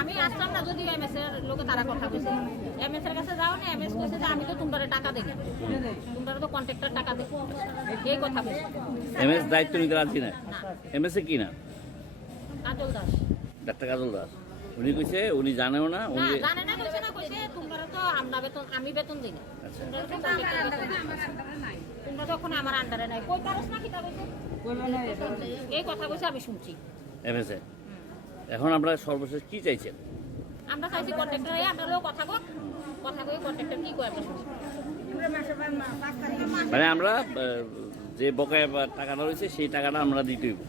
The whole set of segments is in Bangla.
আমি আসলাম না যদি এমএস এর লোকে তারা কথা কইছে এমএস এর কাছে যাও না এমএস কইছে যে আমি তো তোমরা টাকা দেই না তোমরা তো কন্ট্রাক্টর টাকা দেই এই কথা কইছে এমএস দায়িত্ব নিতে রাজি না না এমএস এ কি না কাজল দাস ডাক্তার কাজল দাস উনি কইছে উনি জানেও না না উনি জানে না কইছে না কইছে তোমরা তো আমরা বেতন আমি বেতন দেই না আচ্ছা। তোমরা তো এখন আমার আন্ডারে নাই কই পারছ না কি তা কইছে এই কথা কইছে আমি শুনছি এমএস এ এখন আমরা সর্বশেষ কি চাইছেন আমরা চাইছি কন্ট্রাক্টর আমরা লোক কথা কই কন্ট্রাক্টর কি কই আমরা শুনছি মানে আমরা যে বকেয়া টাকাটা রয়েছে সেই টাকাটা আমরা দিতে হইব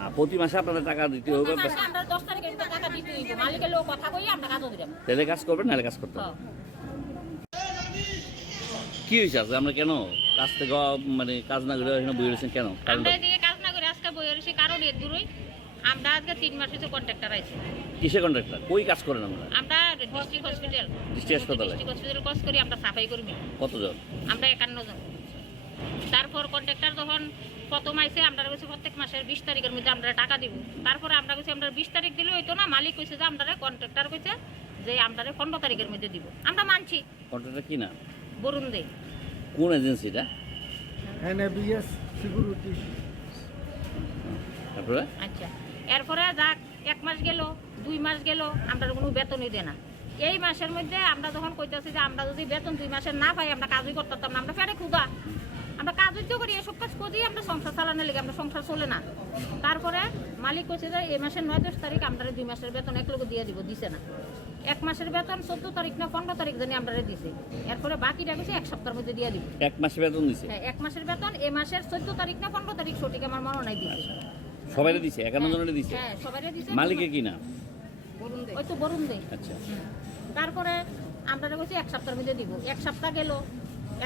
আর প্রতি মাসে আপনাদের টাকা দিতে হবে মাসে আমরা 10 তারিখে টাকা দিতে হইব মালিকের লোক কথা কই আমরা কাজ দিলাম তাহলে কাজ করবেন নাহলে কাজ করতে হবে কি হয়েছে আজকে আমরা কেন কাজ থেকে মানে কাজ না করে এখানে বই রয়েছেন কেন আমরা এদিকে কাজ না করে আজকে বই রয়েছি কারণ এর দূরই আমরা আজকে 3 মাস হচ্ছে কন্ট্রাক্টর আইছি কিসে কন্ট্রাক্টর কই কাজ করেন আমরা আমরা ডিস্ট্রিক্ট হসপিটাল হাসপাতালে কাজ করি আমরা সাফাই কর্মী কতজন আমরা 51 জন তারপর কন্ট্রাক্টর যখন প্রথম আইছে আমরা কইছে প্রত্যেক মাসের 20 তারিখের মধ্যে আমরা টাকা দিব তারপরে আমরা কইছে আমরা 20 তারিখ দিলে হইতো না মালিক কইছে যে আমরা কন্ট্রাক্টর কইছে যে আমরা 15 তারিখের মধ্যে দিব আমরা মানছি কন্ট্রাক্টর কি না বরুণ দে কোন এজেন্সিটা এনএবিএস সিকিউরিটি তারপরে আচ্ছা এরপরে যাক 1 মাস গেল 2 মাস গেল আমরা কোনো বেতনই দেয় না এই মাসের মধ্যে আমরা যখন কইতাছি যে আমরা যদি বেতন 2 মাসের না পাই আমরা কাজই করতাম না আমরা ফেরে খুদা আমরা কাজই তো করি এসব কাজ করি আমরা সংসার চালানোর লেগে আমরা সংসার চলে না তারপরে মালিক কইছে যে এই মাসের 9-10 তারিখ আমরা 2 মাসের বেতন একলগে দিয়ে দিব দিছে না 1 মাসের বেতন 14 তারিখ না 15 তারিখ জানি আমরা দিছে এরপরে বাকিটা কইছে 1 সপ্তাহের মধ্যে দিয়ে দিব 1 মাসে বেতন দিছে হ্যাঁ 1 মাসের বেতন এই মাসের 14 তারিখ না 15 তারিখ সঠিক আমার মনে নাই দিছে সবাইরে দিছে 51 জনের দিছে হ্যাঁ সবাইরে দিছে মালিকে কি না ওই তো বরুণ দে আচ্ছা তারপরে আমরা কইছি 1 সপ্তাহের মধ্যে দিব 1 সপ্তাহ গেল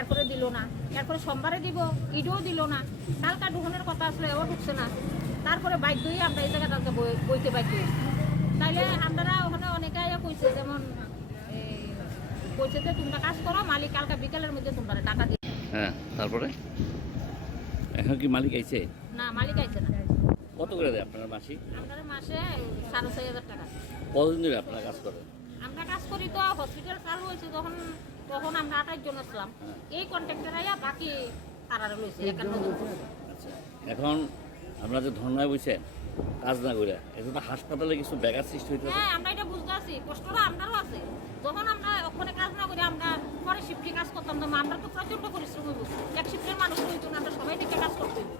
এরপরে দিল না এরপরে সোমবারে দিব ঈদও দিল না কালকা ঢুকনের কথা আসলে এও ঢুকছে না তারপরে বাইক দিয়ে আমরা এই জায়গাটা বইতে বাইক তাইলে আমরা ওখানে অনেকে কইছে যেমন কইছে যে তোমরা কাজ করো মালিক কালকা বিকালের মধ্যে তোমরা টাকা দিবে হ্যাঁ তারপরে এখন কি মালিক আইছে না মালিক আইছে না কত করে দেয় আপনার মাসিক আমরা মাসে 6,500 টাকা কতদিন ধরে আপনারা কাজ করেন আমরা কাজ করি তো হসপিটাল চালু হয়েছে তখন তখন আমরা 28 জন আসলাম এই কন্ট্রাক্টর আইয়া বাকি তারা রয়েছে 51 জন আচ্ছা এখন আমরা যে ধর্নায় বসেন কাজ না করে এখন তো হাসপাতালে কিছু ব্যাঘাত সৃষ্টি হইতে হ্যাঁ আমরা এটা বুঝতে আছি কষ্টটা আমারও আছে যখন আমরা ওখানে কাজ না করি আমরা পরে শিফটে কাজ করতাম তো আমরা তো প্রচন্ড পরিশ্রম হইব এক শিফটের মানুষ হইতো না আমরা সবাই থেকে কাজ করতে হইব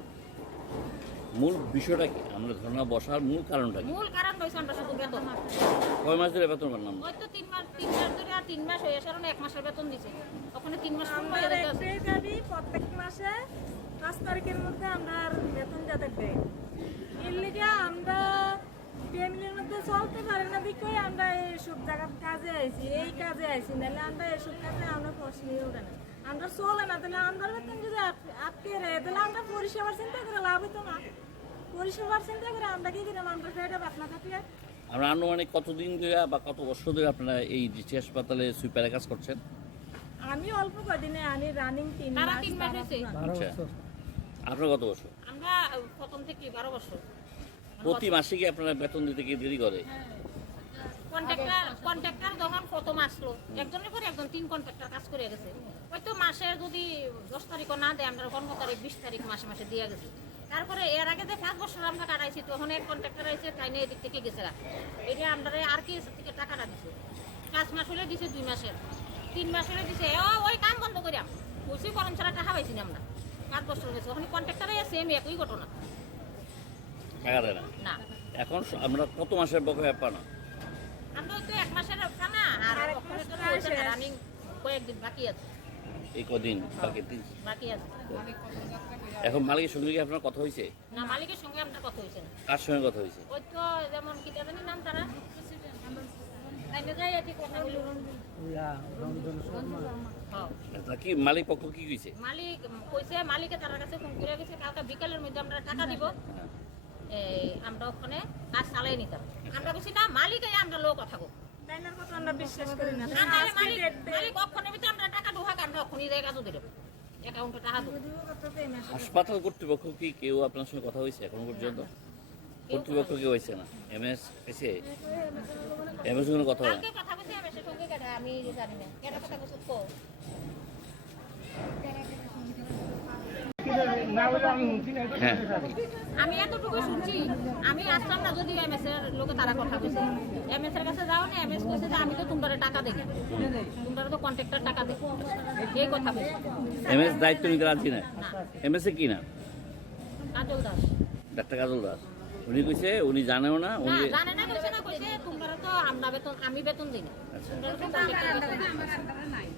মূল বিষয়টা কি আমরা ধর্না বসার মূল কারণটা কি মূল কারণ হইছে আমরা শুধু বেতন কয় মাস ধরে বেতন পান না ওই তো 3 মাস ধরে আর 3 মাস হয়ে আসার 1 মাসের বেতন দিছে ওখানে 3 মাস আমরা একটাই দাবি প্রত্যেক মাসে 5 তারিখের মধ্যে আমরা বেতন যাতে দেয় এর লিগে আমরা ফ্যামিলির মধ্যে চলতে পারি না দেখে আমরা এইসব জায়গার কাজে আইছি এই কাজে আইছি নাহলে আমরা এইসব কাজে আমরা প্রশ্নই ওঠে না আমরা চলে না তাহলে আমরা বেতন যদি আটকে রয়ে তাহলে আমরা পরিষেবার চিন্তা করে লাভ হতো না পরিষেবার চিন্তা করে আমরা কি করি আমরা পেটে বাতলা থাকি আমরা আনুমানিক কতদিন ধরে বা কত বছর ধরে আপনারা এই ডিস্ট্রিক্ট হাসপাতালে সুইপারে কাজ করছেন আমি অল্প কদিনে আমি রানিং 3 তারা মাস 3 মাস হয়েছে আচ্ছা আপনার কত বছর আমরা প্রথম থেকে 12 বছর প্রতি মাসে কি আপনারা বেতন দিতে কি দেরি করে কন্ট্রাক্টর যখন প্রথম আসলো একজনের পরে একজন 3 কন্ট্রাক্টর কাজ করে গেছে হয়তো মাসে যদি 10 তারিখ না দেয় আমরা 15 তারিখ 20 তারিখ মাসে মাসে দিয়ে গেছি তারপরে এর আগে যে 5 বছর আমরা কাটাইছি তখন এক কন্ট্রাক্টর আইছে তাইনে এদিক থেকে গেছে এটা আমরা আর কি থেকে টাকাটা দিছে 5 মাস হলে দিছে 2 মাসের 3 মাস হলে দিছে ওই কাম বন্ধ করিয়া বলছি কলম ছাড়া টাকা পাইছি না আমরা 5 বছর গেছে ওখানে কন্ট্রাক্টরে সেম একই ঘটনা টাকা দেয় না না এখন আমরা কত মাসের বকেয়া পান আমরা তো 1 মাসের না আর রানিং কয়েকদিন বাকি আছে এই কদিন বাকি আছে এখন মালিকের সঙ্গে কি আপনার কথা হয়েছে না মালিকের সঙ্গে আমরা কথা হয়েছে না কার সঙ্গে কথা হয়েছে ওই তো যেমন কি জানি নাম তারা তাইলে যাই এটি কথা বলি তা কি মালিক পক্ষ কি কইছে মালিক কইছে মালিকে তার কাছে ফোন করে গেছে কালকে বিকালের মধ্যে আমরা টাকা দিব এই আমরা ওখানে কাজ চালাই নিতাম আমরা বলছি না মালিক আমরা লোক কথা কো তাইনার কথা আমরা বিশ্বাস করি না মালিক ওখানে ভিতরে আমরা টাকা ঢোকা আমরা ওখানে জায়গা তো দেব অ্যাকাউন্টে টাকা দেব হাসপাতাল কর্তৃপক্ষ কি কেউ আপনার সঙ্গে কথা হয়েছে এখনো পর্যন্ত কর্তৃপক্ষ কেউ হয়েছে না এমএস এসে এমএস কোনো কথা হয় না? কালকে কথা বলছি আমি সঙ্গে কেটে আমি জানি না কেটে কথা বলছি তো হ্যাঁ আমি এতটুকু শুনছি আমি আসলাম না যদি এমএস এর লোকে তারা কথা কইছে এমএস এর কাছে যাও না এমএস কইছে যে আমি তো তোমরা টাকা দেই না তোমরা তো কন্ট্রাক্টর টাকা দেই এই কথা বলছে এমএস দায়িত্ব নিতে রাজি না না এমএস এ কি না কাজল দাস ডাক্তার কাজল দাস উনি কইছে উনি জানেও না না উনি জানে না কইছে না কইছে তোমরা তো আমরা বেতন আমি বেতন দিই না আচ্ছা তোমরা তো contractor বেতন দিই।